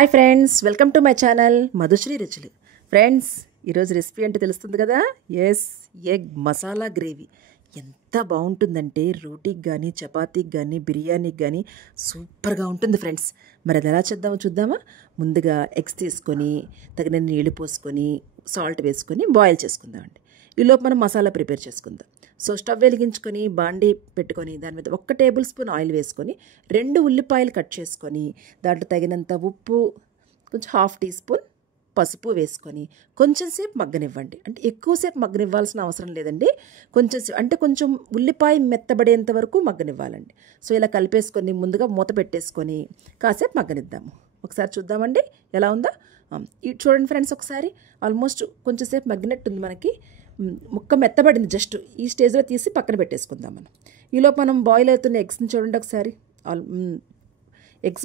Hi friends, welcome to my channel Madhushree రుచులు. Friends, ఈరోజు recipe అంటే తెలుస్తుంది కదా, ఎస్, ఎగ్ మసాలా గ్రేవీ. ఎంత బాగుంటుందంటే రోటీకి కానీ చపాతీకి కానీ బిర్యానీకి కానీ సూపర్గా ఉంటుంది ఫ్రెండ్స్. మరి అది ఎలా చేద్దామో చూద్దామా. ముందుగా ఎగ్స్ తీసుకొని తగిన నీళ్ళు పోసుకొని సాల్ట్ వేసుకొని బాయిల్ చేసుకుందామండి. ఈలోపు మనం మసాలా ప్రిపేర్ చేసుకుందాం. సో స్టవ్ వెలిగించుకొని బాండీ పెట్టుకొని దాని మీద 1 టేబుల్ స్పూన్ ఆయిల్ వేసుకొని 2 ఉల్లిపాయలు కట్ చేసుకొని దాంట్లో తగినంత ఉప్పు, కొంచెం 1/2 టీ స్పూన్ పసుపు వేసుకొని కొంచెం సేపు మగ్గనివ్వండి. అంటే ఎక్కువసేపు మగ్గనివ్వాల్సిన అవసరం లేదండి. కొంచెం ఉల్లిపాయ మెత్తబడేంత వరకు మగ్గనివ్వాలండి. సో ఇలా కలిపేసుకొని ముందుగా మూత పెట్టేసుకొని కాసేపు మగ్గనిద్దాము. ఒకసారి చూద్దామండి ఎలా ఉందో. చూడండి ఫ్రెండ్స్, ఒకసారి ఆల్మోస్ట్ కొంచెంసేపు మగ్గినట్టుంది. మనకి ముక్క మెత్తబడింది. జస్ట్ ఈ స్టేజ్లో తీసి పక్కన పెట్టేసుకుందాం మనం. ఈలోపు మనం బాయిల్ అవుతున్న ఎగ్స్ని చూడండి ఒకసారి.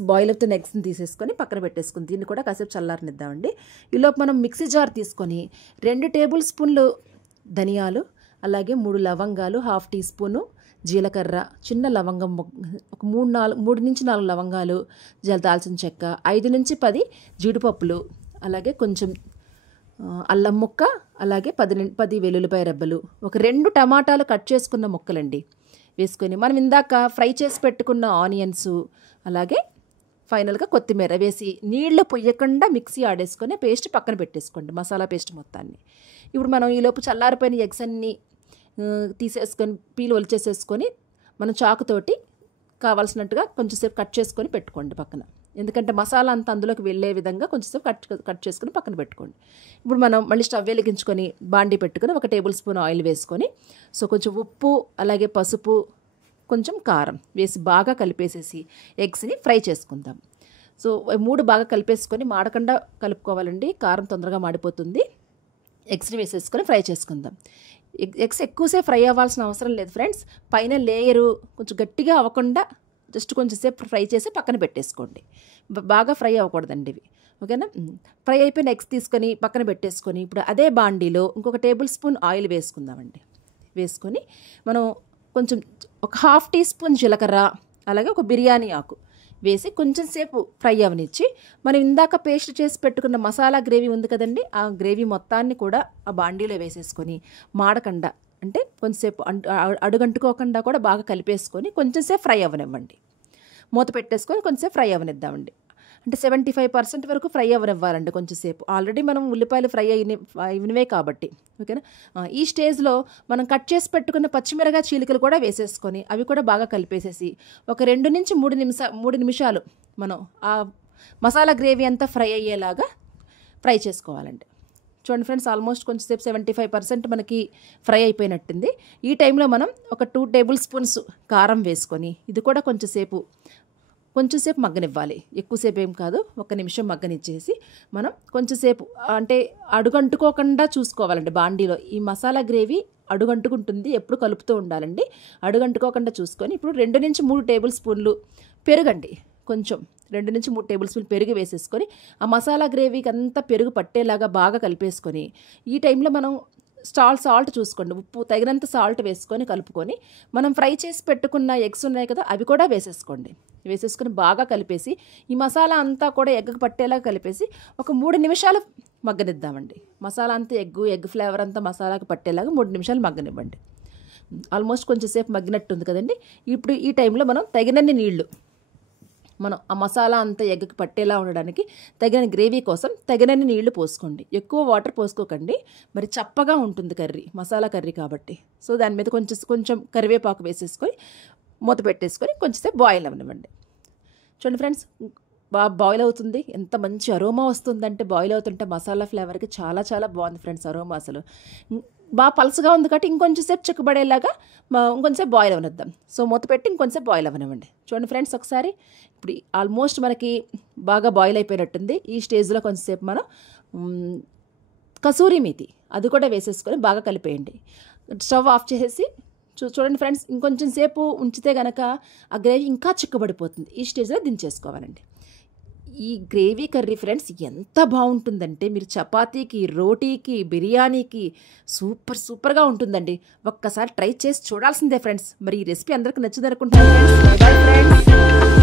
బాయిల్ అవుతున్న ఎగ్స్ని తీసేసుకొని పక్కన పెట్టేసుకుని దీన్ని కూడా కాసేపు చల్లారనిద్దామండి. ఈలోపు మనం మిక్సీ జార్ తీసుకొని 2 టేబుల్ స్పూన్లు ధనియాలు, అలాగే 3 లవంగాలు, 1/2 టీ స్పూను జీలకర్ర, చిన్న లవంగం, ఒక 3 నుంచి 4 లవంగాలు, దాల్చిన చెక్క, 5 నుంచి 10 జీడిపప్పులు, అలాగే కొంచెం అల్లం ముక్క, అలాగే 10 వెల్లుల్లిపాయ రెబ్బలు, ఒక 2 టమాటాలు కట్ చేసుకున్న ముక్కలండి వేసుకొని మనం ఇందాక ఫ్రై చేసి పెట్టుకున్న ఆనియన్స్, అలాగే ఫైనల్గా కొత్తిమీర వేసి నీళ్లు పొయ్యకుండా మిక్సీ ఆడేసుకొని పేస్ట్ పక్కన పెట్టేసుకోండి, మసాలా పేస్ట్ మొత్తాన్ని. ఇప్పుడు మనం ఈలోపు చల్లారిపోయిన ఎగ్స్ అన్నీ తీసేసుకొని పీలు ఒలిచేసేసుకొని మనం చాకుతోటి కావాల్సినట్టుగా కొంచెంసేపు కట్ చేసుకొని పెట్టుకోండి పక్కన. ఎందుకంటే మసాలా అంతా అందులోకి వెళ్ళే విధంగా కొంచెంసేపు కట్ చేసుకొని పక్కన పెట్టుకోండి. ఇప్పుడు మనం మళ్ళీ స్టవ్ వెలిగించుకొని బాండీ పెట్టుకొని 1 టేబుల్ స్పూన్ ఆయిల్ వేసుకొని సో కొంచెం ఉప్పు, అలాగే పసుపు, కొంచెం కారం వేసి బాగా కలిపేసేసి ఎగ్స్ని ఫ్రై చేసుకుందాం. సో 3 బాగా కలిపేసుకొని మాడకుండా కలుపుకోవాలండి, కారం తొందరగా మాడిపోతుంది. ఎగ్స్ని వేసేసుకొని ఫ్రై చేసుకుందాం. ఎగ్స్ ఎక్కువసేపు ఫ్రై అవ్వాల్సిన అవసరం లేదు ఫ్రెండ్స్. పైన లేయరు కొంచెం గట్టిగా అవ్వకుండా జస్ట్ కొంచెంసేపు ఫ్రై చేసి పక్కన పెట్టేసుకోండి. బాగా ఫ్రై అవ్వకూడదండి ఇవి, ఓకేనా. ఫ్రై అయిపోయిన ఎగ్స్ తీసుకొని పక్కన పెట్టేసుకొని ఇప్పుడు అదే బాండీలో ఇంకొక టేబుల్ స్పూన్ ఆయిల్ వేసుకుందామండి. వేసుకొని మనం కొంచెం ఒక 1/2 టీ స్పూన్ జీలకర్ర, అలాగే ఒక బిర్యానీ ఆకు వేసి కొంచెం సేపు ఫ్రై అవనిచ్చి మనం ఇందాక పేస్ట్ చేసి పెట్టుకున్న మసాలా గ్రేవీ ఉంది కదండి, ఆ గ్రేవీ మొత్తాన్ని కూడా ఆ బాండీలో వేసేసుకొని మాడకుండా, అంటే కొంచెంసేపు అడుగంటుకోకుండా కూడా బాగా కలిపేసుకొని కొంచెంసేపు ఫ్రై అవ్వనివ్వండి. మూత పెట్టేసుకొని కొంచెంసేపు ఫ్రై అవ్వనిద్దామండి. అంటే 75% వరకు ఫ్రై అవ్వనివ్వాలండి కొంచెంసేపు. ఆల్రెడీ మనం ఉల్లిపాయలు ఫ్రై అయినవే కాబట్టి, ఓకేనా. ఈ స్టేజ్లో మనం కట్ చేసి పెట్టుకున్న పచ్చిమిరపకాయ చీలికలు కూడా వేసేసుకొని అవి కూడా బాగా కలిపేసేసి ఒక 2 నుంచి 3 నిమిషాలు మనం ఆ మసాలా గ్రేవీ అంతా ఫ్రై అయ్యేలాగా ఫ్రై చేసుకోవాలండి. చూడండి ఫ్రెండ్స్, ఆల్మోస్ట్ కొంచెంసేపు 75% మనకి ఫ్రై అయిపోయినట్టుంది. ఈ టైంలో మనం ఒక 2 టేబుల్ స్పూన్స్ కారం వేసుకొని ఇది కూడా కొంచెంసేపు మగ్గనివ్వాలి. ఎక్కువసేపు ఏం కాదు, 1 నిమిషం మగ్గనిచ్చేసి మనం కొంచెంసేపు అంటే అడుగంటుకోకుండా చూసుకోవాలండి. బాండీలో ఈ మసాలా గ్రేవీ అడుగంటుకుంటుంది, ఎప్పుడు కలుపుతూ ఉండాలండి. అడుగంటుకోకుండా చూసుకొని ఇప్పుడు 2 నుంచి 3 టేబుల్ స్పూన్లు పెరుగండి, కొంచెం 2 నుంచి 3 టేబుల్ స్పూన్ పెరుగు వేసేసుకొని ఆ మసాలా గ్రేవీకి అంతా పెరుగు పట్టేలాగా బాగా కలిపేసుకొని ఈ టైంలో మనం సాల్ట్ చూసుకోండి, ఉప్పు తగినంత సాల్ట్ వేసుకొని కలుపుకొని మనం ఫ్రై చేసి పెట్టుకున్న ఎగ్స్ ఉన్నాయి కదా అవి కూడా వేసేసుకొని బాగా కలిపేసి ఈ మసాలా అంతా కూడా ఎగ్గు పట్టేలాగా కలిపేసి ఒక 3 నిమిషాలు మగ్గనిద్దామండి. మసాలా అంతా ఎగ్ ఫ్లేవర్ అంతా మసాలాకి పట్టేలాగా 3 నిమిషాలు మగ్గనివ్వండి. ఆల్మోస్ట్ కొంచెంసేపు మగ్గినట్టుంది కదండి. ఇప్పుడు ఈ టైంలో మనం తగినన్ని నీళ్లు, మనం ఆ మసాలా అంతా ఎగ్కి పట్టేలా ఉండడానికి తగిన గ్రేవీ కోసం తగినన్ని నీళ్లు పోసుకోండి. ఎక్కువ వాటర్ పోసుకోకండి, మరి చప్పగా ఉంటుంది కర్రీ, మసాలా కర్రీ కాబట్టి. సో దాని మీద కొంచెం కరివేపాకు వేసేసుకొని మూత పెట్టేసుకొని కొంచెంసేపు బాయిల్ అవ్వనివ్వండి. చూడండి ఫ్రెండ్స్, బాగా బాయిల్ అవుతుంది. ఎంత మంచి అరోమా వస్తుందంటే బాయిల్ అవుతుంటే మసాలా ఫ్లేవర్కి చాలా చాలా బాగుంది ఫ్రెండ్స్ అరోమా. అసలు బాగా పలుసుగా ఉంది కాబట్టి ఇంకొంచెంసేపు చిక్కబడేలాగా ఇంకొంచెంసేపు బాయిల్ అవనిద్దాం. సో మూత పెట్టి ఇంకొంచెంసేపు బాయిల్ అవనివ్వండి. చూడండి ఫ్రెండ్స్ ఒకసారి, ఇప్పుడు ఆల్మోస్ట్ మనకి బాగా బాయిల్ అయిపోయినట్టుంది. ఈ స్టేజ్లో కొంచెంసేపు మనం కసూరి మేతి అది కూడా వేసేసుకొని బాగా కలిపేయండి. స్టవ్ ఆఫ్ చేసేసి చూడండి ఫ్రెండ్స్, ఇంకొంచెం సేపు ఉంచితే కనుక ఆ గ్రేవీ ఇంకా చిక్కబడిపోతుంది. ఈ స్టేజ్లో దించేసుకోవాలండి. ఈ గ్రేవీ కర్రీ ఫ్రెండ్స్ ఎంత బాగుంటుందంటే మీరు చపాతీకి, రోటీకి, బిర్యానీకి సూపర్గా ఉంటుందండి. ఒక్కసారి ట్రై చేసి చూడాల్సిందే ఫ్రెండ్స్. మరి ఈ రెసిపీ అందరికీ నచ్చింది అనుకుంటున్నాను ఫ్రెండ్స్.